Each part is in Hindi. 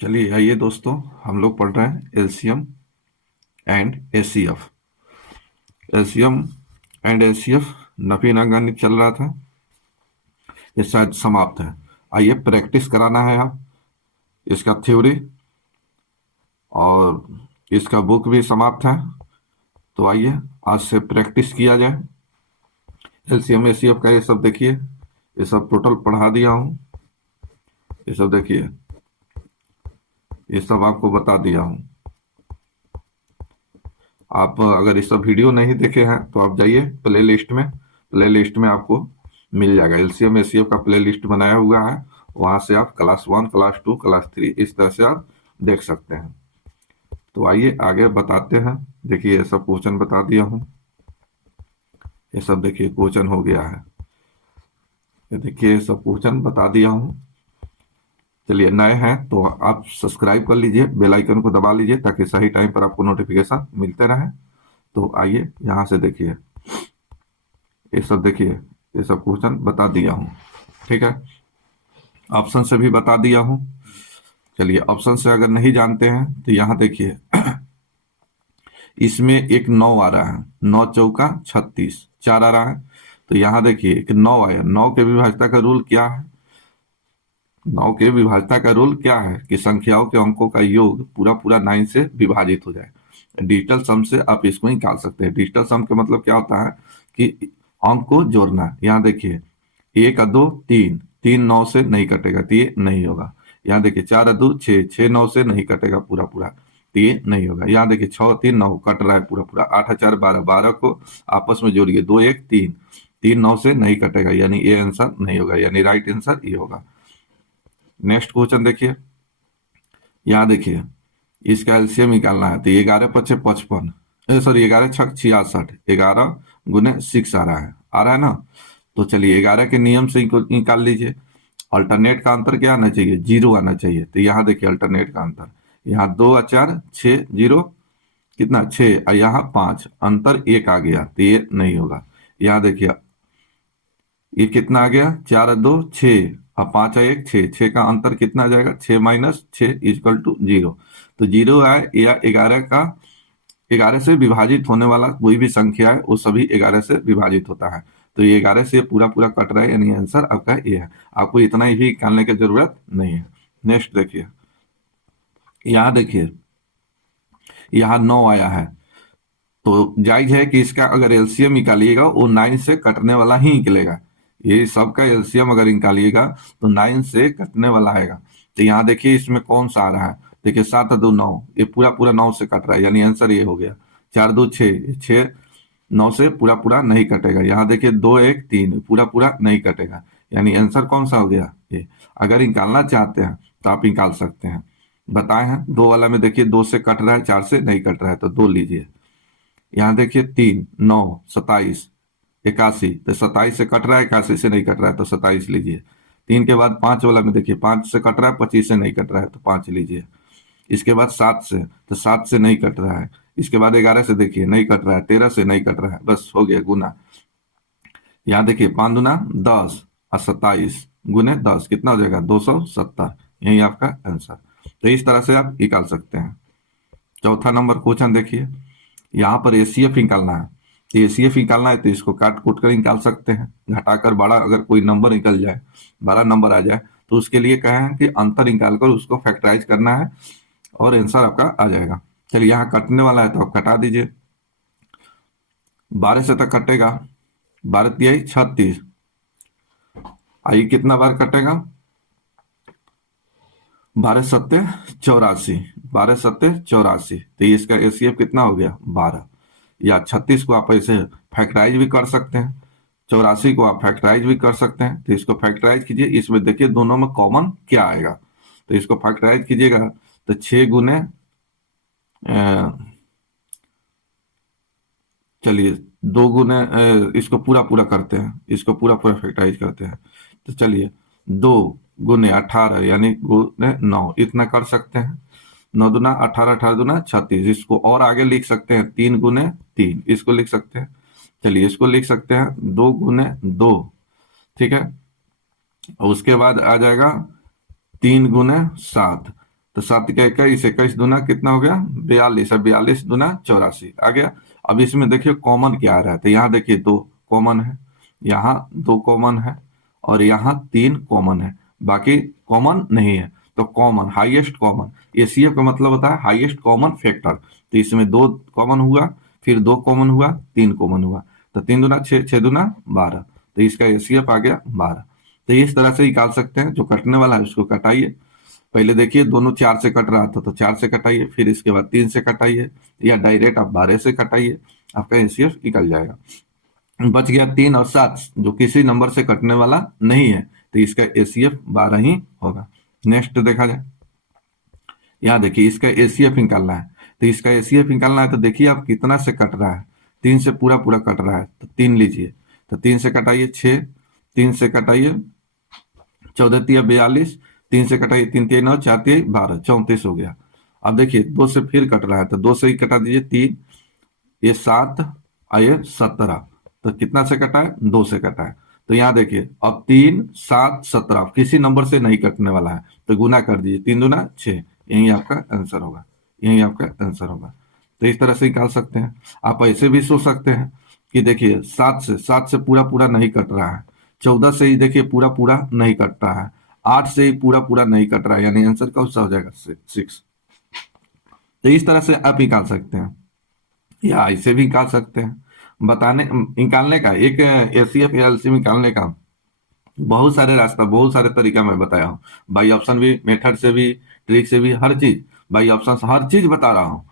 चलिए आइए दोस्तों, हम लोग पढ़ रहे हैं LCM and HCF. LCM and HCF नफीना गणित चल रहा था, ये शायद समाप्त है। आइए प्रैक्टिस कराना है आप इसका थ्योरी, और इसका बुक भी समाप्त है। तो आइए आज से प्रैक्टिस किया जाए। एलसीएम एचसीएफ का ये सब देखिए, ये सब टोटल पढ़ा दिया हूँ। ये सब देखिए, ये सब आपको बता दिया हूँ। आप अगर ये सब वीडियो नहीं देखे हैं तो आप जाइए प्ले लिस्ट में आपको मिल जाएगा। एलसीएम एचसीएफ का प्ले लिस्ट बनाया हुआ है, वहां से आप क्लास 1, क्लास 2, क्लास 3 इस तरह से आप देख सकते हैं। तो आइए आगे बताते हैं। देखिए ये सब क्वेश्चन बता दिया हूँ। ये सब देखिए क्वेश्चन हो गया है। ये देखिए ये सब क्वेश्चन बता दिया हूँ। चलिए, नए हैं तो आप सब्सक्राइब कर लीजिए, बेल आइकन को दबा लीजिए ताकि सही टाइम पर आपको नोटिफिकेशन मिलते रहे। तो आइए यहाँ से देखिए, ये सब देखिए, ये सब क्वेश्चन बता दिया हूँ। ठीक है, ऑप्शन से भी बता दिया हूँ। चलिए, ऑप्शन से अगर नहीं जानते हैं तो यहाँ देखिए इसमें एक 9 आ रहा है, 9 चौका 36, 4 आ रहा है। तो यहाँ देखिए एक 9 आया। 9 के विभाज्यता का रूल क्या है? 9 के विभाज्यता का रूल क्या है कि संख्याओं के अंकों का योग पूरा पूरा 9 से विभाजित हो जाए। डिजिटल सम से आप इसको निकाल सकते हैं। डिजिटल सम का मतलब क्या होता है कि अंक को जोड़ना। यहाँ देखिए 1 और 2 3, 3 9 से नहीं कटेगा तो ये नहीं होगा। यहाँ देखिए 4 और 2 6, 6 9 से नहीं कटेगा पूरा पूरा तो ये नहीं होगा। यहाँ देखिए 6 3 9 कट रहा है पूरा पूरा। 8 और 4 12, 12 को आपस में जोड़िए 2 1 3, 3 9 से नहीं कटेगा, यानी ये आंसर नहीं होगा, यानी राइट आंसर ये होगा। नेक्स्ट क्वेश्चन देखिए, यहाँ देखिए इसका एलसीएम निकालना है। तो 11 पचे 55, सॉरी 11 छक 66, 11 गुने 6 आ रहा है ना। तो चलिए 11 के नियम से इनको निकाल लीजिए। अल्टरनेट का अंतर क्या आना चाहिए? 0 आना चाहिए। तो यहाँ देखिए अल्टरनेट का अंतर, यहाँ 2 और 4 6, 0 कितना 6, और यहाँ 5, अंतर 1 आ गया तो ये नहीं होगा। यहाँ देखिए ये कितना आ गया, 4 और 2 6, और 5 और 1 6, 6 का अंतर कितना आ जाएगा? 6 माइनस 6 इक्वल टू 0। तो 0 है या 11 का, 11 से विभाजित होने वाला कोई भी संख्या है वो सभी 11 से विभाजित होता है। तो ये 11 से पूरा पूरा कट रहा है, यानी आंसर आपका ये है। आपको इतना ही निकालने की जरूरत नहीं है। नेक्स्ट देखिए, यहाँ देखिए यहाँ 9 आया है। तो जायज है कि इसका अगर एलसीएम निकालिएगा वो 9 से कटने वाला ही निकलेगा। ये सबका एलसीएम अगर निकालिएगा तो 9 से कटने वाला आएगा। तो यहाँ देखिए इसमें कौन सा आ रहा है? देखिए 7 2 9, ये पूरा पूरा 9 से कट रहा है, यानी आंसर ये हो गया। 4 2 6, 6 9 से पूरा पूरा नहीं कटेगा। यहाँ देखिए 2 1 3, पूरा पूरा नहीं कटेगा, यानी आंसर कौन सा हो गया? ये। अगर निकालना चाहते हैं तो आप निकाल सकते हैं। बताए हैं 2 वाला में देखिए 2 से कट रहा है, 4 से नहीं कट रहा है, तो 2 लीजिए। यहाँ देखिए 3 9 27 81, तो 27 से कट रहा है, 81 से नहीं कट रहा है, तो 27 लीजिए। 3 के बाद 5 वाला में देखिए 5 से कट रहा है, 25 से नहीं कट रहा है, तो 5 लीजिए। इसके बाद 7 से, तो 7 से नहीं कट रहा है। इसके बाद 11 से देखिए नहीं कट रहा है, 13 से नहीं कट रहा है, बस हो गया गुना। यहाँ देखिए 5 दूना 10 और 27 गुने 10 कितना हो जाएगा? 270। यही आपका आंसर। तो इस तरह से आप निकाल सकते हैं। चौथा नंबर क्वेश्चन देखिए, यहाँ पर एसीएफ निकालना है। तो एसीएफ निकालना है तो इसको काट कूट कर निकाल सकते हैं। घटाकर बड़ा अगर कोई नंबर निकल जाए, बड़ा नंबर आ जाए, तो उसके लिए कहे हैं कि अंतर निकालकर उसको फैक्टराइज करना है और आंसर आपका आ जाएगा। चलिए यहाँ कटने वाला है तो आप कटा दीजिए। 12 से तक कटेगा, 12 तिहाई 36, आई कितना बार कटेगा? 12 सत्ते 84, 12 सत्ते 84, तो ये इसका एसीएफ कितना हो गया? 12। या 36 को आप ऐसे फैक्टराइज भी कर सकते हैं, 84 को आप फैक्टराइज भी कर सकते हैं। तो इसको फैक्टराइज कीजिए, इसमें देखिए दोनों में कॉमन क्या आएगा। तो इसको फैक्टराइज कीजिएगा तो 6 गुने, चलिए 2 गुने, इसको पूरा पूरा करते हैं, इसको पूरा पूरा फैक्टराइज करते हैं। तो चलिए 2 गुने 18, यानी गुने 9, इतना कर सकते हैं। 9 दूना 18, 18 दूना 36। इसको और आगे लिख सकते हैं, 3 गुने 3, इसको लिख सकते हैं। चलिए इसको लिख सकते हैं 2 गुने 2, ठीक है। और उसके बाद आ जाएगा 3 गुने 7। तो 7 का 21, 21 दूना कितना हो गया 42, और 42 दूना 84 आ गया। अब इसमें देखिए कॉमन क्या आ रहा है, तो यहाँ देखिए 2 कॉमन है, यहाँ 2 कॉमन है, और यहाँ 3 कॉमन है, बाकी कॉमन नहीं है। तो कॉमन, हाईएस्ट कॉमन, एसीएफ का मतलब होता है हाईएस्ट कॉमन फैक्टर। तो इसमें 2 कॉमन हुआ, फिर 2 कॉमन हुआ, 3 कॉमन हुआ, तो 3 दूना 6, 6 दूना 12, तो इसका एसीएफ आ गया 12। तो इस तरह से निकाल सकते हैं। जो कटने वाला है उसको कटाइए, पहले देखिए दोनों 4 से कट रहा था तो 4 से कटाइए, फिर इसके बाद 3 से कटाइए, या डायरेक्ट आप 12 से कटाइए, आपका एसीएफ निकल जाएगा। बच गया 3 और 7 जो किसी नंबर से कटने वाला नहीं है, तो इसका एसीएफ 12 ही होगा। नेक्स्ट देखा जाए, यहाँ देखिए इसका एसीएफ निकालना है, तो इसका एसीएफ निकालना है तो देखिए आप कितना से कट रहा है, 3 से पूरा पूरा कट रहा है, तो 3 लीजिए, तो 3 से कटाइए 6, 3 से कटाइए 14 तिया 42, 3 से कटाइए 3 तिया 9, 4 तिया 12, 34 हो गया। अब देखिए 2 से फिर कट रहा है, तो 2 से ही कटा दीजिए 3, ये 7 और ये 17, तो कितना से कटा है 2 से कटा है। तो यहाँ देखिए अब 3 7 17 किसी नंबर से नहीं कटने वाला है, तो गुना कर दीजिए, 3 दूना 6, यही आपका आंसर होगा, यही आपका आंसर होगा। तो इस तरह से निकाल सकते हैं। आप ऐसे भी सोच सकते हैं कि देखिए 7 से पूरा पूरा नहीं कट रहा है, 14 से ही देखिए पूरा पूरा नहीं कट रहा है, 8 से ही पूरा पूरा नहीं कट रहा है, यानी आंसर कौन सा हो जाएगा 6। तो इस तरह से आप निकाल सकते हैं, या ऐसे भी निकाल सकते हैं। बताने निकालने का एक एसीएफ या एलसीएम निकालने का बहुत सारे रास्ता, बहुत सारे तरीका मैं बताया हूँ, बाई ऑप्शन भी, मेथड से भी, ट्रिक से भी, हर चीज बाई ऑप्शन से हर चीज बता रहा हूँ।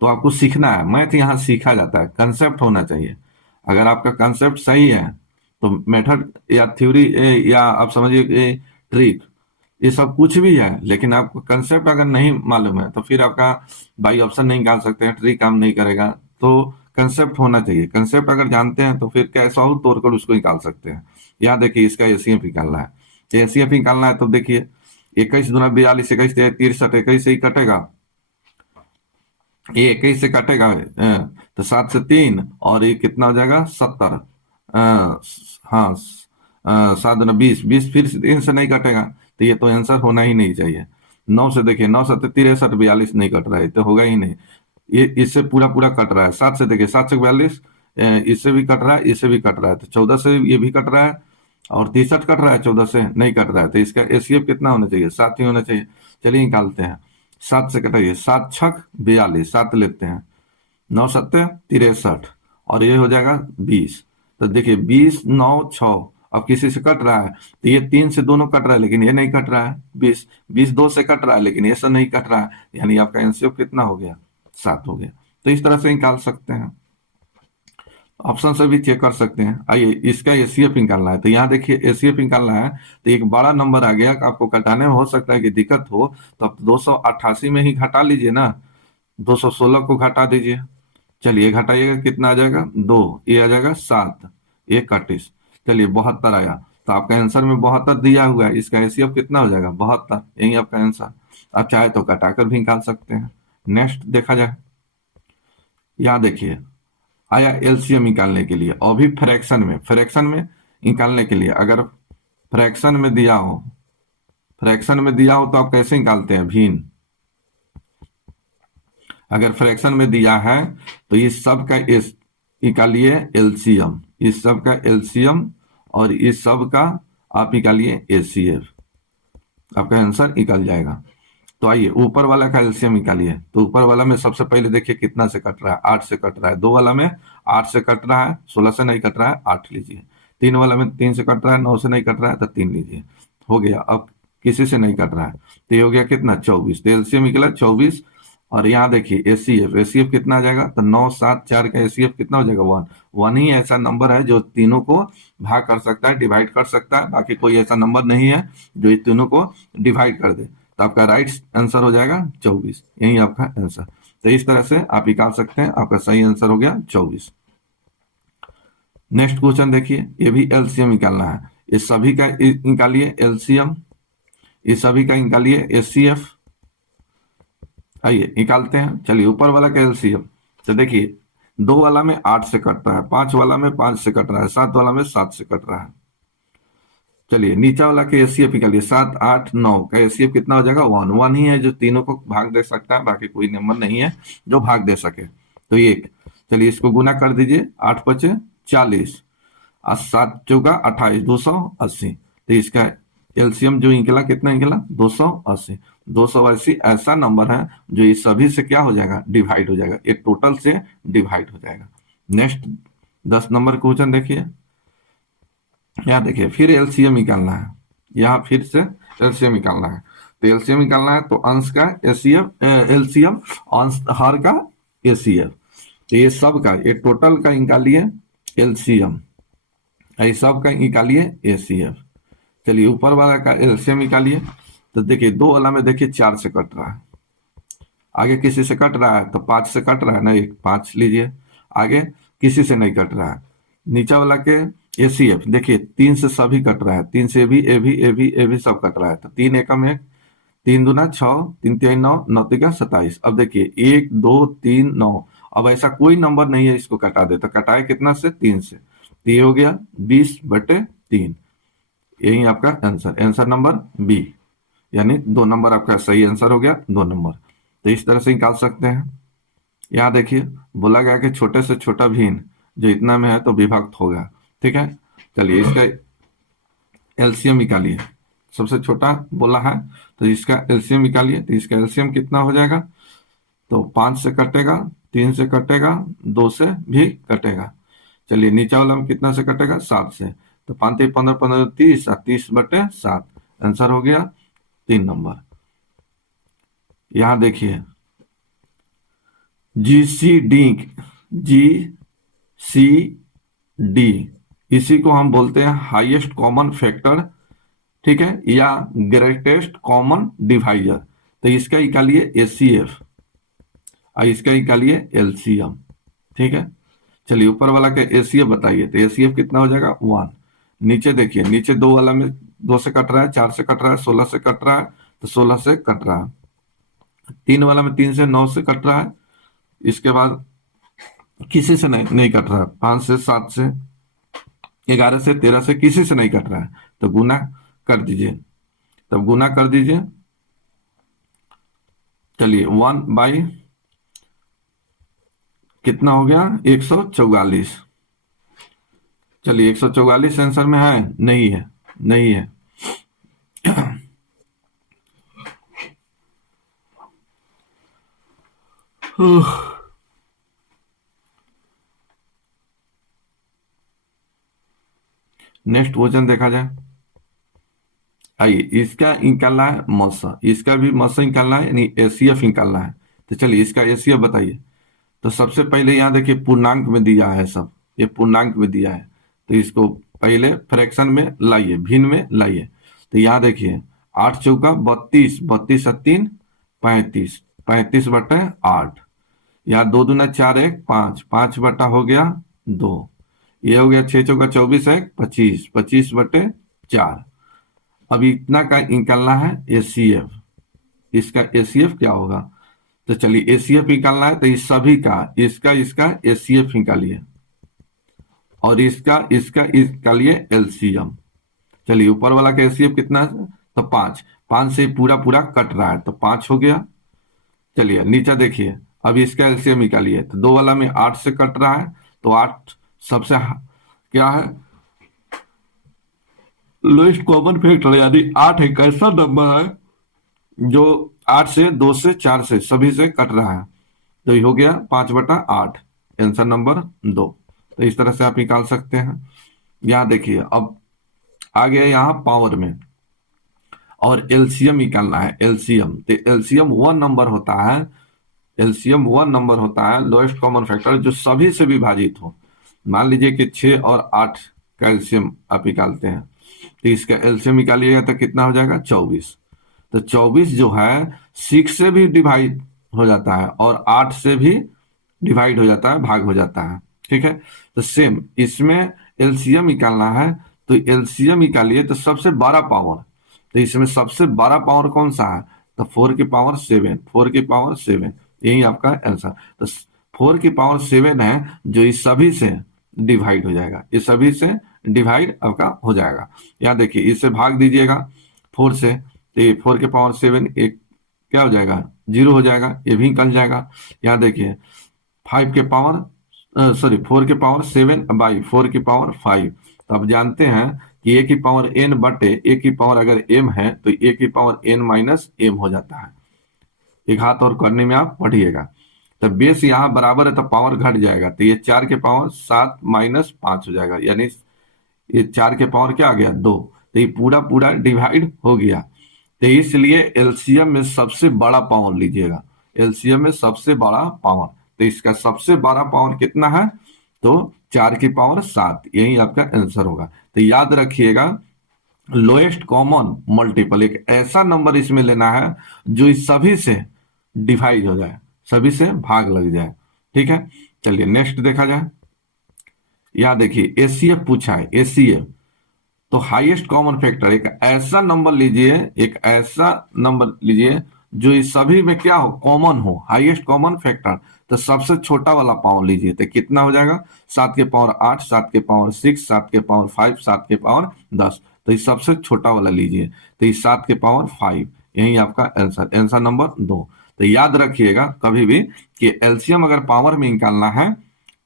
तो आपको सीखना है, मैथ यहाँ सीखा जाता है, कंसेप्ट होना चाहिए। अगर आपका कंसेप्ट सही है तो मेथड या थ्योरी या आप समझिए ट्रिक, ये सब कुछ भी है, लेकिन आपको कंसेप्ट अगर नहीं मालूम है तो फिर आपका बाई ऑप्शन नहीं निकाल सकते हैं, ट्रिक काम नहीं करेगा। तो कंसेप्ट होना चाहिए, कंसेप्ट अगर जानते हैं तो फिर कैसा हो तोड़कर उसको निकाल सकते हैं। यहाँ देखिए इसका एसीएफ निकालना है, तो एसीएफ निकालना है तो देखिए 21 दूना 42, 21 63, 21 से ही कटेगा, ये 21 से कटेगा, तो 7 से 3, और ये कितना हो जाएगा 70, हाँ 7 दूना 20, 20 फिर 3 से नहीं कटेगा, तो ये तो आंसर होना ही नहीं चाहिए। 9 से देखिए 9 7 63, 42 नहीं कट रहा है, तो होगा ही नहीं। ये इससे पूरा पूरा कट रहा है। 7 से देखिए 7 से 42, इससे भी कट रहा है, इससे भी कट रहा है, तो 14 से ये भी कट रहा है, और 63 कट रहा है, 14 से नहीं कट रहा है, तो इसका एसीएफ कितना होना चाहिए 7 ही होना चाहिए। चलिए निकालते हैं, 7 से कटाइए, 7 छक 42, 7 लेते हैं, 9 सत्ते 63, और ये हो जाएगा 20। तो देखिए 20 9 6, अब किसी से कट रहा है तो ये 3 से दोनों कट रहा है, लेकिन ये नहीं कट रहा है, 20 20 2 से कट रहा है, लेकिन ये सब नहीं कट रहा है, यानी आपका एनसीएफ कितना हो गया 7 हो गया। तो इस तरह से निकाल सकते हैं, ऑप्शन से भी चेक कर सकते हैं। आइए इसका एसीएफ निकालना है, तो यहाँ देखिए एसीएफ निकालना है, तो एक बड़ा नंबर आ गया, आपको घटाने में हो सकता है कि दिक्कत हो, तो आप 288 में ही घटा लीजिए ना, 216 को घटा दीजिए। चलिए घटाइएगा, कितना आ जाएगा 2, ये आ जाएगा 7, 31, चलिए 72 आया, तो आपका आंसर में 72 दिया हुआ है, इसका एसीएफ कितना हो जाएगा 72, यही आपका आंसर। आप चाहे तो घटाकर भी निकाल सकते हैं। नेक्स्ट देखा जाए, यहाँ देखिए आया एलसीएम निकालने के लिए, और भी फ्रैक्शन में निकालने के लिए, अगर फ्रैक्शन में दिया हो, तो आप कैसे निकालते हैं भिन्न। अगर फ्रैक्शन में दिया है तो इस सब का इस निकालिए एलसीएम, इस सब का एलसीएम, और इस सब का आप निकालिए एसीएफ, आपका आंसर निकल जाएगा। तो आइए ऊपर वाला का एलसीएम निकालिए, तो ऊपर वाला में सबसे पहले देखिए कितना से कट रहा है, 8 से कट रहा है, 2 वाला में 8 से कट रहा है, 16 से नहीं कट रहा है, 8 लीजिए, 3 वाला में 3 से कट रहा है, 9 से नहीं कट रहा है, तो 3 लीजिए, हो गया। अब किसी से नहीं कट रहा है, तो ये हो गया कितना 24, तो एलसीएम निकला 24। और यहाँ देखिए एसीएफ कितना आ जाएगा, तो 9 7 4 का एसीएफ कितना हो जाएगा 1। 1 ही ऐसा नंबर है जो तीनों को भाग कर सकता है, डिवाइड कर सकता है, बाकी कोई ऐसा नंबर नहीं है जो इस तीनों को डिवाइड कर दे। तो आपका राइट आंसर हो जाएगा 24, यही आपका आंसर। तो इस तरह से आप निकाल सकते हैं, आपका सही आंसर हो गया 24। नेक्स्ट क्वेश्चन देखिए, ये भी एलसीएम निकालना है, इस सभी का निकालिए एलसीएम, इस सभी का निकालिए एचसीएफ। आइए निकालते हैं, चलिए ऊपर वाला का एलसीएम, तो देखिए 2 वाला में 8 से कट रहा है, 5 वाला में 5 से कट रहा है, 7 वाला में 7 से कट रहा है, चलिए नीचे वाला का एसीएफ निकालिए, 7 8 9 का एसीएफ कितना हो जाएगा, 1 1 ही है जो तीनों को भाग दे सकता है, बाकी कोई नंबर नहीं है जो भाग दे सके, तो ये। चलिए इसको गुना कर दीजिए, 8 पचे 40 और 7 चौका 28, 280। तो इसका एलसीएम जो निकला कितना निकला, 280। 280 ऐसा नंबर है जो इस सभी से क्या हो जाएगा, डिवाइड हो जाएगा, ये टोटल से डिवाइड हो जाएगा। नेक्स्ट 10 नंबर क्वेश्चन देखिए, यहाँ देखिए फिर एलसीएम निकालना है, यहाँ फिर से एलसीएम निकालना है। तो एलसीएम निकालना है तो अंश का एसीएफ, एलसीएम अंश हर का एसीएफ, तो ये सब का, ये टोटल का निकालिए एलसीएम, ये सब का निकालिए एसीएफ। चलिए ऊपर वाला का एलसीएम निकालिए, तो देखिए दो वाला में देखिए 4 से कट रहा है, आगे किसी से कट रहा है तो 5 से कट रहा है ना, एक 5 लीजिए, आगे किसी से नहीं कट रहा है। नीचे वाला के एसीएफ देखिए 3 से सभी कट रहा है, 3 से भी ए भी सब कट रहा है, तो 3 एकम 1, 3 दूना 6, 3 3 9, 9 3 27। अब देखिए 1 2 3 9, अब ऐसा कोई नंबर नहीं है इसको कटा दे, तो कटाए कितना से, 3 से, तो ये हो गया 20/3। यही आपका आंसर, आंसर नंबर बी, यानी 2 नंबर आपका सही आंसर हो गया, 2 नंबर। तो इस तरह से निकाल सकते हैं। यहाँ देखिए बोला गया कि छोटे से छोटा भिन्न जो इतना में है तो विभक्त होगा, ठीक है। चलिए इसका एलसीएम निकालिए, सबसे छोटा बोला है तो इसका एलसीएम निकालिए, तो इसका एलसीएम कितना हो जाएगा, तो 5 से कटेगा, 3 से कटेगा, 2 से भी कटेगा। चलिए नीचे वाला में कितना से कटेगा, 7 से, तो 5 3 15 15 30 और 30/7, आंसर हो गया 3 नंबर। यहाँ देखिए जी सी डी, इसी को हम बोलते हैं हाईएस्ट कॉमन फैक्टर, ठीक है, या ग्रेटेस्ट कॉमन डिवाइजर। तो इसका निकालिए एसीएफ और इसका निकालिए एलसीएम, ठीक है। चलिए ऊपर वाला का एसीएफ बताइए, तो एसीएफ कितना हो जाएगा, 1। नीचे देखिए, नीचे 2 वाला में 2 से कट रहा है, 4 से कट रहा है, 16 से कट रहा है, तो 16 से कट रहा है। 3 वाला में 3 से 9 से कट रहा है, इसके बाद किसी से नहीं कट रहा है, 5 से 7 से 11 से 13 से किसी से नहीं कट रहा है, तो गुना कर दीजिए, तब गुना कर दीजिए। चलिए 1 बाई कितना हो गया, 144। चलिए 144 आंसर में है, नहीं है, नहीं है। नेक्स्ट क्वेश्चन देखा जाए, आइए इसका निकालना है मौसा, इसका भी मौसा निकालना है, यानी एसीएफ निकालना है। तो चलिए इसका एसीएफ बताइए। तो सबसे पहले यहाँ देखिए पूर्णांक में दिया है, सब ये पूर्णांक में दिया है, तो इसको पहले फ्रैक्शन में लाइए, भिन्न में लाइए। तो यहाँ देखिए 8 चौका 32, 32 और 3 35, 35/8। यहाँ 2 दूना 4 1 5, 5 हो गया 2, ये हो गया 6 चौका 24 1 25, 25/4। अब इतना का निकालना है एसीएफ, इसका एसीएफ क्या होगा, तो चलिए एसीएफ निकालना है, तो इस सभी का इसका एसीएफ निकालिए और इसका निकालिए एलसीएम। चलिए ऊपर वाला का एसीएफ कितना है, तो 5, 5 से पूरा पूरा कट रहा है, तो 5 हो गया। चलिए नीचे देखिए, अब इसका एलसीएम निकालिए, तो 2 वाला में 8 से कट रहा है, तो 8 सबसे क्या है, लोएस्ट कॉमन फैक्टर, यानी 8 एक ऐसा नंबर है जो 8 से 2 से 4 से सभी से कट रहा है, तो ये हो गया 5/8, आंसर नंबर 2। तो इस तरह से आप निकाल सकते हैं। यहाँ देखिए अब आ गया यहाँ पावर में, और एलसीएम निकालना है, एलसीएम। तो एलसीएम 1 नंबर होता है, एलसीएम 1 नंबर होता है लोएस्ट कॉमन फैक्टर जो सभी से विभाजित हो। मान लीजिए कि 6 और 8 का एलसीएम आप निकालते हैं, तो इसका एलसीएम निकालिएगा तो कितना हो जाएगा, 24। तो 24 जो है 6 से भी डिवाइड हो जाता है और 8 से भी डिवाइड हो जाता है, भाग हो जाता है, ठीक है। तो सेम इसमें एलसीएम निकालना है, तो एलसीएम निकालिए, तो सबसे बड़ा पावर, तो इसमें सबसे बड़ा पावर कौन सा है, तो 4 की पावर 7, 4 की पावर 7, यही आपका आंसर। तो 4 की पावर 7 है जो इस सभी से डिवाइड हो जाएगा, इस सभी से डिवाइड आपका हो जाएगा। यहाँ देखिए इससे भाग दीजिएगा 4 से, तो ये 4 के पावर 7 एक क्या हो जाएगा 0 हो जाएगा, ये भी निकल जाएगा। यहाँ देखिए 5 के पावर 4 के पावर 7 बाई 4 की पावर 5, तो आप जानते हैं कि ए की पावर n बटे ए की पावर अगर m है तो ए की पावर n माइनस m हो जाता है। एक हाथ और करने में आप पढ़िएगा। तो बेस यहाँ बराबर है तो पावर घट जाएगा, तो ये 4 के पावर 7 माइनस 5 हो जाएगा, यानी ये 4 के पावर क्या आ गया 2, तो ये पूरा पूरा डिवाइड हो गया। तो इसलिए एलसीएम में सबसे बड़ा पावर लीजिएगा, एलसीएम में सबसे बड़ा पावर, तो इसका सबसे बड़ा पावर कितना है तो 4 की पावर 7, यही आपका आंसर होगा। तो याद रखिएगा लोएस्ट कॉमन मल्टीपल एक ऐसा नंबर इसमें लेना है जो इस सभी से डिवाइड हो जाए, सभी से भाग लग जाए। ठीक है, चलिए नेक्स्ट देखा जाए। यहां देखिए एसीएफ पूछा है, एसीएफ तो हाईएस्ट कॉमन फैक्टर एक ऐसा नंबर लीजिए, एक ऐसा नंबर लीजिए जो इस सभी में क्या हो कॉमन हो, हाईएस्ट कॉमन फैक्टर। तो सबसे छोटा वाला पावर लीजिए, तो कितना हो जाएगा 7 के पावर 8, 7 के पावर 6, 7 के पावर 5, 7 के पावर 10, तो इस सबसे छोटा वाला लीजिए, तो इस 7 के पावर 5, यही आपका आंसर, आंसर नंबर 2। तो याद रखिएगा कभी भी कि एलसीएम अगर पावर में निकालना है,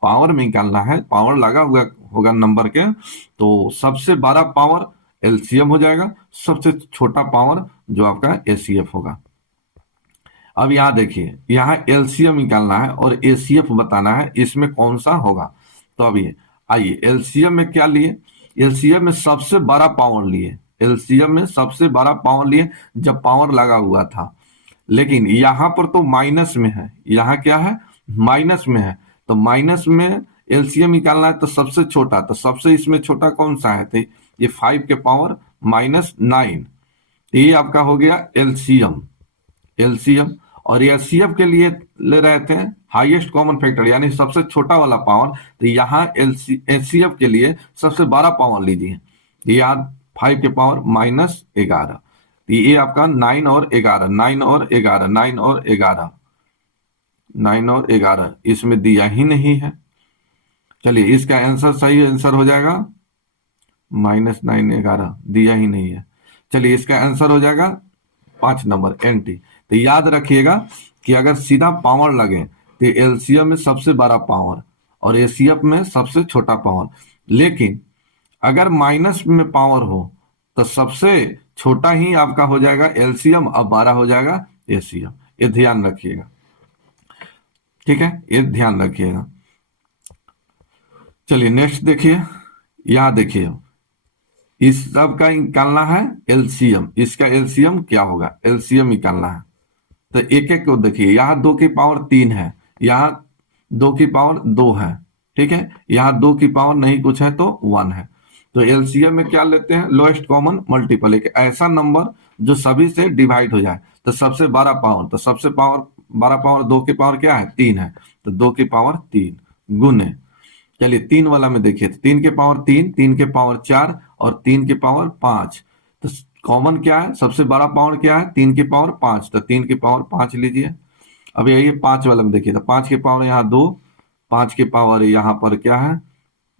पावर में निकालना है, पावर लगा हुआ होगा नंबर के, तो सबसे बड़ा पावर एलसीएम हो जाएगा, सबसे छोटा पावर जो आपका एसीएफ होगा। अब यहां देखिए यहां एलसीएम निकालना है और एसीएफ बताना है, इसमें कौन सा होगा। तो अब ये आइए एलसीएम में क्या लिए, एलसीएम में सबसे बड़ा पावर लिए, एलसीएम में सबसे बड़ा पावर लिए जब पावर लगा हुआ था, लेकिन यहां पर तो माइनस में है, यहां क्या है माइनस में है, तो माइनस में एलसीएम निकालना है तो सबसे छोटा, तो सबसे इसमें छोटा कौन सा है, तो ये 5 के पावर माइनस 9, ये आपका हो गया एलसीएम, एलसीएम। और एचसीएफ के लिए ले रहे थे हाईएस्ट कॉमन फैक्टर यानी सबसे छोटा वाला पावर, तो यहाँ एचसीएफ के लिए सबसे बड़ा पावर लीजिए, यहाँ 5 के पावर माइनस 11, ये आपका 9 और 11, 9 और 11, 9 और 11, 9 और 11 इसमें दिया ही नहीं है। चलिए इसका आंसर सही आंसर हो जाएगा -9 11 दिया ही नहीं है। चलिए इसका आंसर हो जाएगा 5 नंबर एनटी। तो याद रखिएगा कि अगर सीधा पावर लगे तो एलसीएम में सबसे बड़ा पावर और एसीएफ में सबसे छोटा पावर, लेकिन अगर माइनस में पावर हो तो सबसे छोटा ही आपका हो जाएगा एलसीएम और बड़ा हो जाएगा एसीएफ, ये ध्यान रखिएगा। ठीक है, ये ध्यान रखिएगा। चलिए नेक्स्ट देखिए, यहां देखिए इस सब का निकालना है एलसीएम, इसका एलसीएम क्या होगा, एलसीएम निकालना है। तो एक एक को देखिए, यहाँ 2 की पावर 3 है, यहाँ 2 की पावर 2 है, ठीक है, यहाँ 2 की पावर नहीं कुछ है तो 1 है। तो एलसीएम में क्या लेते हैं लोएस्ट कॉमन मल्टीपल, एक ऐसा नंबर जो सभी से डिवाइड हो जाए, तो सबसे बड़ा पावर, तो सबसे बड़ा पावर 2 की पावर क्या है 3 है, तो 2 की पावर 3 गुने, चलिए 3 वाला में देखिए, 3 के पावर 3, 3 के पावर 4 और 3 के पावर 5, तो कॉमन क्या है सबसे बड़ा पावर क्या है 3 की पावर 5, तो 3 की पावर 5 लीजिए। अब यही 5 वाला में देखिए, तो 5 की पावर यहाँ 2, 5 की पावर यहाँ पर क्या है,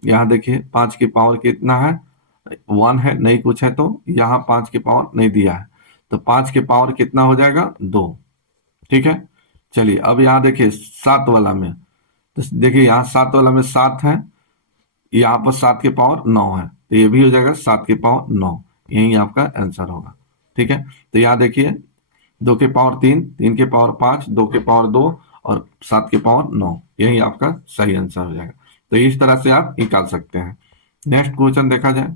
यहाँ देखिए 5 की पावर कितना है 1 है, नहीं कुछ है तो यहाँ 5 की पावर नहीं दिया है, तो 5 की पावर कितना हो जाएगा 2। ठीक है, चलिए अब यहाँ देखिए 7 वाला में, तो देखिए यहाँ 7 वाला में 7 है, यहाँ पर 7 की पावर 9 है, तो ये भी हो जाएगा 7 की पावर 9, यही आपका आंसर होगा। ठीक है, तो यहाँ देखिए 2 के पावर 3, 3 के पावर 5, 2 के पावर 2 और 7 के पावर 9, यही आपका सही आंसर हो जाएगा। तो इस तरह से आप निकाल सकते हैं। नेक्स्ट क्वेश्चन देखा जाए।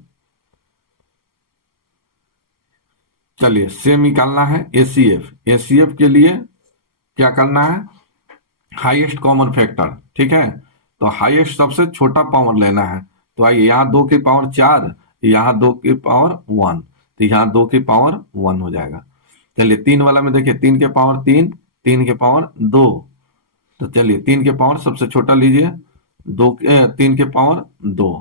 चलिए सेम निकालना है एसीएफ, एसीएफ के लिए क्या करना है हाईएस्ट कॉमन फैक्टर। ठीक है, तो हाईएस्ट सबसे छोटा पावर लेना है, तो आइए यहाँ 2 की पावर 4, यहाँ 2 की पावर 1, तो यहाँ 2 की पावर 1 हो जाएगा। चलिए 3 वाला में देखिए 3 के पावर 3, 3 के पावर 2, तो चलिए 3 के पावर सबसे छोटा लीजिए, 3 के पावर 2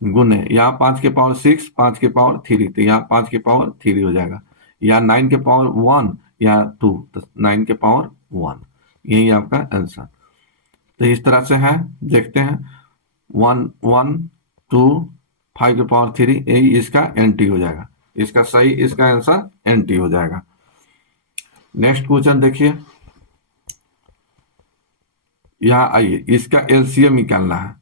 गुने, यहाँ 5 के पावर 6, 5 के पावर 3, तो यहाँ 5 के पावर 3 हो जाएगा, यहाँ 9 के पावर 1, यहाँ 2, तो 9 के पावर 1, यही आपका आंसर। तो इस तरह से है, देखते हैं 1 1 2 5 की पावर 3, यही इसका NT हो जाएगा। इसका सही, इसका आंसर NT हो जाएगा। नेक्स्ट क्वेश्चन देखिए, यहाँ आइए, इसका LCM निकालना है।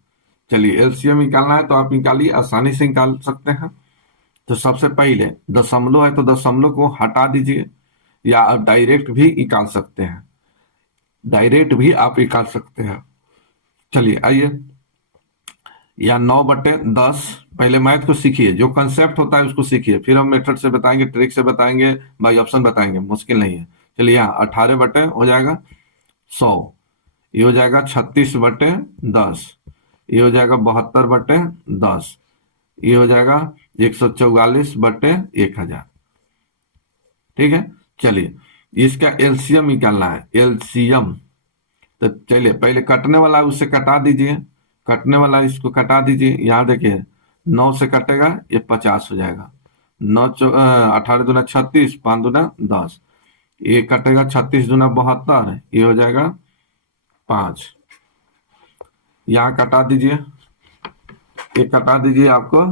चलिए LCM निकालना है तो आप निकालिए, आसानी से निकाल सकते हैं। तो सबसे पहले दशमलव है तो दशमलव को हटा दीजिए, या आप डायरेक्ट भी निकाल सकते हैं, डायरेक्ट भी आप निकाल सकते हैं। चलिए आइए, या 9/10, पहले मैथ को सीखिए, जो कंसेप्ट होता है उसको सीखिए, फिर हम मेथड से बताएंगे, ट्रिक से बताएंगे, बाई ऑप्शन बताएंगे, मुश्किल नहीं है। चलिए यहाँ 18 हो जाएगा 100, ये हो जाएगा 36/10, ये हो जाएगा 72/10, ये हो जाएगा 144/1000। ठीक है, चलिए इसका एलसीएम निकालना है, एलसीएम। तो चलिए पहले कटने वाला उससे कटा दीजिए, कटने वाला इसको कटा दीजिए। यहाँ देखिए 9 से कटेगा, ये 50 हो जाएगा। 18 दूना 36, 5 दूना 10, ये कटेगा 36 दूना 72, ये हो जाएगा 5। यहाँ कटा दीजिए, ये कटा दीजिए आपको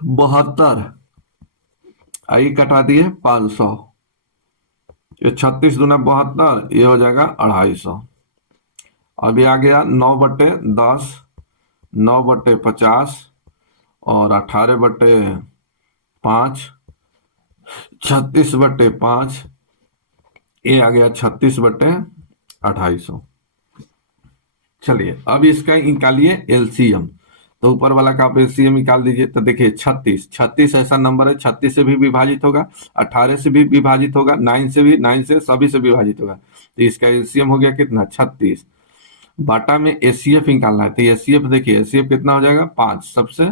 72, आई कटा दिए 500, ये 36 दूना 72, ये हो जाएगा 250। अभी आ गया 9/10, 9/50 और 18/5, 36/5, ये आ गया 36/250। चलिए अब इसका निकालिए एलसीएम। तो ऊपर वाला का आप एलसीएम निकाल दीजिए। तो देखिए 36 ऐसा नंबर है, 36 से भी विभाजित होगा, 18 से भी विभाजित होगा, 9 से भी, 9 से सभी से विभाजित होगा। तो इसका एलसीएम हो गया कितना, 36। बाटा में एसीएफ निकालना है। तो एसीएफ देखिए, एसीएफ कितना हो जाएगा, 5। सबसे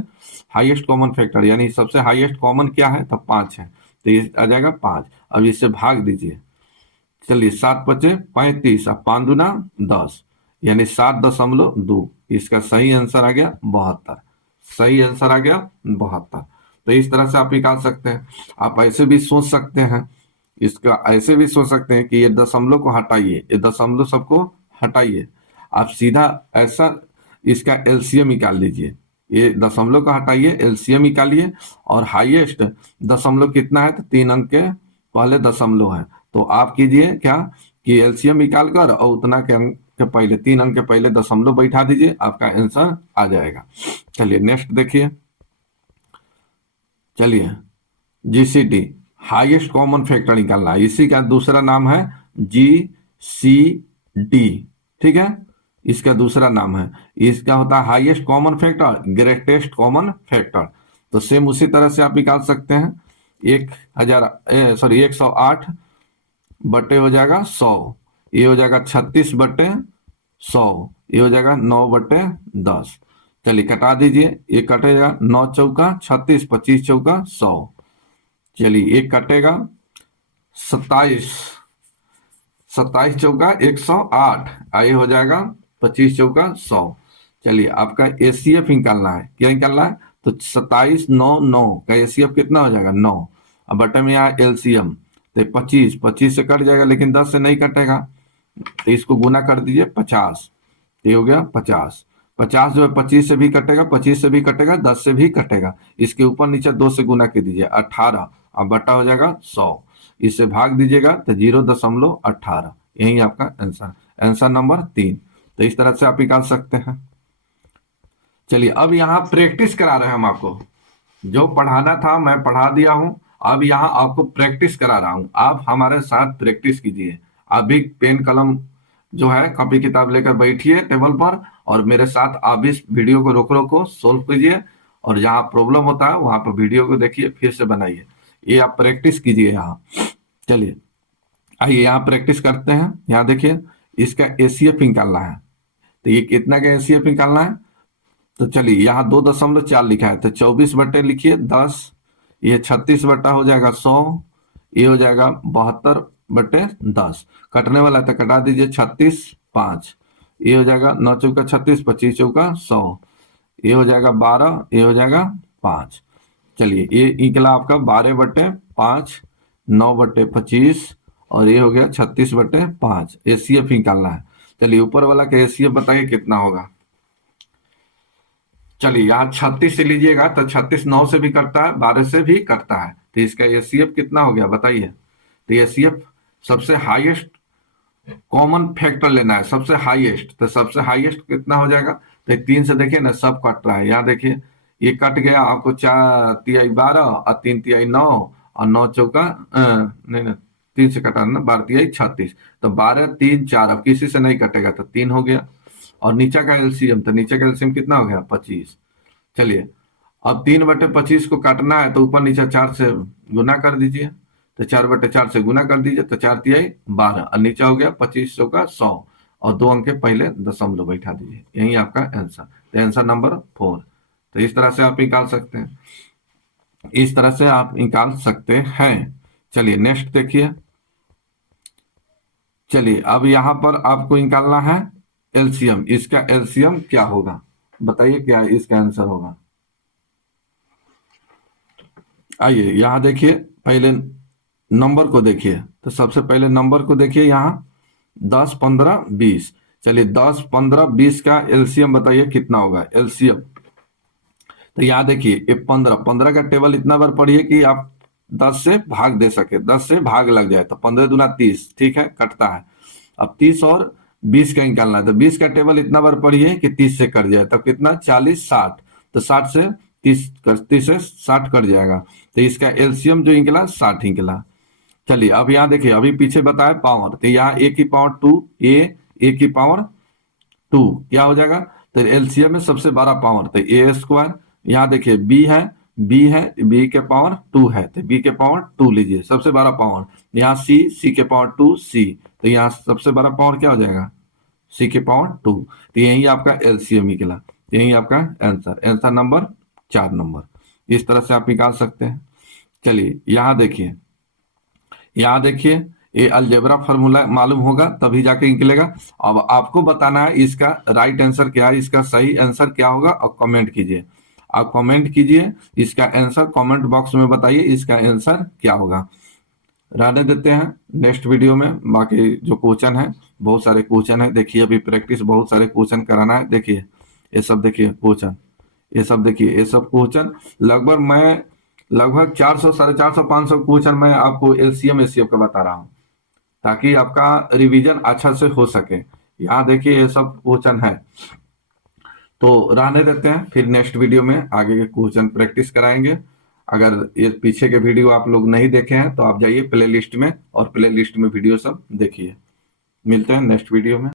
हाईएस्ट कॉमन फैक्टर, यानी सबसे हाईएस्ट कॉमन क्या है, तो 5 है, तो ये आ जाएगा 5। अब इससे भाग दीजिए। चलिए 7×5 = 35 और 5 दूना 10, यानी 7.2। इसका सही आंसर आ गया 72। सही आंसर आ गया 72। तो इस तरह से आप निकाल सकते हैं। आप ऐसे भी सोच सकते हैं, इसका ऐसे भी सोच सकते हैं कि ये दशमलव को हटाइए, ये दशमलव सबको हटाइए, आप सीधा ऐसा इसका एलसीएम निकाल लीजिए। ये दशमलव को हटाइए, एलसीएम निकालिए, और हाईएस्ट दशमलव कितना है, तो 3 अंक के पहले दशमलव है। तो आप कीजिए क्या कि एलसीएम निकाल कर और उतना के अंक के पहले, 3 अंक के पहले दशमलव बैठा दीजिए, आपका आंसर आ जाएगा। चलिए नेक्स्ट देखिए। चलिए जीसीडी, हाईएस्ट कॉमन फैक्टर निकालना है। इसी का दूसरा नाम है जीसीडी। ठीक है, इसका दूसरा नाम है, इसका होता है highest common factor, greatest common factor. तो सेम उसी तरह से आप निकाल सकते हैं। 108 बटे हो जाएगा 100, ये हो जाएगा 36/100, ये हो जाएगा 9/10। चलिए कटा दीजिए, ये कटेगा 9 चौका 36, 25 चौका 100। चलिए एक कटेगा 27, 27 चौका 108, ये हो जाएगा 25 चौका 100। चलिए आपका एसीएफ निकालना है। क्या निकालना है, तो 27 9 9 का एसीएफ कितना हो जाएगा, 9। अब बटे में यहाँ एलसीएम, तो 25 से कट जाएगा, लेकिन 10 से नहीं कटेगा, तो इसको गुना कर दीजिए 50, ये हो गया 50। 50 जो है 25 से भी कटेगा, 25 से भी कटेगा, 10 से भी कटेगा, इसके ऊपर नीचे 2 से गुना कर दीजिए 18, अब बटा हो जाएगा 100, इससे भाग दीजिएगा तो 0.18। यही आपका आंसर, आंसर नंबर 3। तो इस तरह से आप निकाल सकते हैं। चलिए अब यहाँ प्रैक्टिस करा रहे हैं हम आपको, जो पढ़ाना था मैं पढ़ा दिया हूं, अब यहाँ आपको प्रैक्टिस करा रहा हूं। आप हमारे साथ प्रैक्टिस कीजिए। आप भी पेन कलम जो है, कॉपी किताब लेकर बैठिए टेबल पर, और मेरे साथ आप इस वीडियो को रोक रोको सोल्व कीजिए, और जहाँ प्रॉब्लम होता है वहां पर वीडियो को देखिए, फिर से बनाइए। ये आप प्रैक्टिस कीजिए यहाँ। चलिए आइए यहाँ प्रैक्टिस करते हैं। यहाँ देखिए, इसका एसीएफ निकालना है। तो ये कितना का एसीएफ निकालना है, तो चलिए यहाँ 2.4 लिखा है, तो 24 बटे लिखिए 10, ये 36 बटा हो जाएगा 100, ये हो जाएगा 72/10। कटने वाला है तो कटा दीजिए 36 5, ये हो जाएगा 9 चौका 36, 25 चौका 100, ये हो जाएगा 12, ये हो जाएगा 5। चलिए ये निकला आपका 12/5, 9/25, और ये हो गया 36/5। एसीएफ निकालना है। चलिए ऊपर वाला का एसीएफ बताइए कितना होगा। चलिए यहाँ 36 से लीजिएगा तो 36 9 से भी कटता है, 12 से भी कटता है, तो इसका एचसीएफ कितना हो गया बताइए। तो एचसीएफ सबसे हाईएस्ट कॉमन फैक्टर लेना है, सबसे हाईएस्ट, तो सबसे हाईएस्ट कितना हो जाएगा। तो 3 से देखिए ना सब कट रहा है, यहाँ देखिए ये कट गया आपको, 4 तिहाई 12 और 3 तिहाई 9 और 9 चौका नहीं ना, 3 से कटा ना, 12 तिहाई 36, तो 12 3 4, अब किसी से नहीं कटेगा तो 3 हो गया। और नीचे का एलसीएम, तो नीचे का एलसीएम कितना हो गया 25। चलिए अब 3/25 को काटना है तो ऊपर नीचे 4 से गुना कर दीजिए, तो 4/4 से गुना कर दीजिए, तो 4 तिहाई 12 और नीचे हो गया 25 का 100 और 2 अंक के पहले दशमलव बैठा दीजिए, यही आपका आंसर। तो आंसर नंबर 4। तो इस तरह से आप निकाल सकते हैं, इस तरह से आप निकाल सकते हैं। चलिए नेक्स्ट देखिए। चलिए अब यहां पर आपको निकालना है एलसीएम, इसका एलसीएम क्या होगा बताइए, क्या इसका आंसर होगा। आइए यहाँ देखिए, पहले नंबर को देखिए, तो सबसे पहले नंबर को देखिए यहाँ 10 15 20। चलिए 10 15 20 का एलसीएम बताइए कितना होगा एलसीएम। तो यहाँ देखिए ये 15 15 का टेबल इतना बार पढ़िए कि आप 10 से भाग दे सके, 10 से भाग लग जाए, तो 15 दूना 30, ठीक है कटता है। अब 30 और 20 का निकालना है, तो 20 का टेबल इतना बार पढ़िए कि 30 से कट जाए, तब कितना 40 60, तो 60 से 30 से 60 कट जाएगा, तो इसका एलसीएम जो निकला 60 निकला। चलिए अब यहाँ देखिए, अभी पीछे बताया पावर, तो यहाँ ए की पावर 2, ए की पावर 2 क्या हो जाएगा, तो एलसीएम में सबसे बड़ा पावर, तो ए स्क्वायर। यहाँ देखिए बी है, बी के पावर 2 है, तो बी के पावर 2 लीजिए सबसे बड़ा पावर। यहाँ सी के पावर 2 सी, तो यहाँ सबसे बड़ा पावर क्या हो जाएगा सी के पावर 2, तो यही आपका एलसीएम निकला, यही आपका आंसर, आंसर नंबर 4 नंबर। इस तरह से आप निकाल सकते हैं। चलिए यहाँ देखिए, यहाँ देखिए ये अलजेब्रा फॉर्मूला मालूम होगा तभी जाके निकलेगा। अब आपको बताना है इसका राइट आंसर क्या है, इसका सही आंसर क्या होगा, और कमेंट कीजिए, आप कमेंट कीजिए इसका आंसर, कमेंट बॉक्स में बताइए इसका आंसर क्या होगा। रहने देते हैं नेक्स्ट वीडियो में, बाकी जो क्वेश्चन है बहुत सारे क्वेश्चन है, देखिए अभी प्रैक्टिस बहुत सारे क्वेश्चन कराना है। देखिए ये सब देखिए क्वेश्चन, ये सब देखिए, ये सब क्वेश्चन लगभग 400 450 500 क्वेश्चन मैं आपको एलसीएम एचसीएफ का बता रहा हूँ, ताकि आपका रिवीजन अच्छा से हो सके। यहाँ देखिए ये सब क्वेश्चन है, तो रहने देते हैं, फिर नेक्स्ट वीडियो में आगे के क्वेश्चन प्रैक्टिस कराएंगे। अगर ये पीछे के वीडियो आप लोग नहीं देखे हैं तो आप जाइए प्ले लिस्ट में और प्ले लिस्ट में वीडियो सब देखिए। मिलते हैं नेक्स्ट वीडियो में।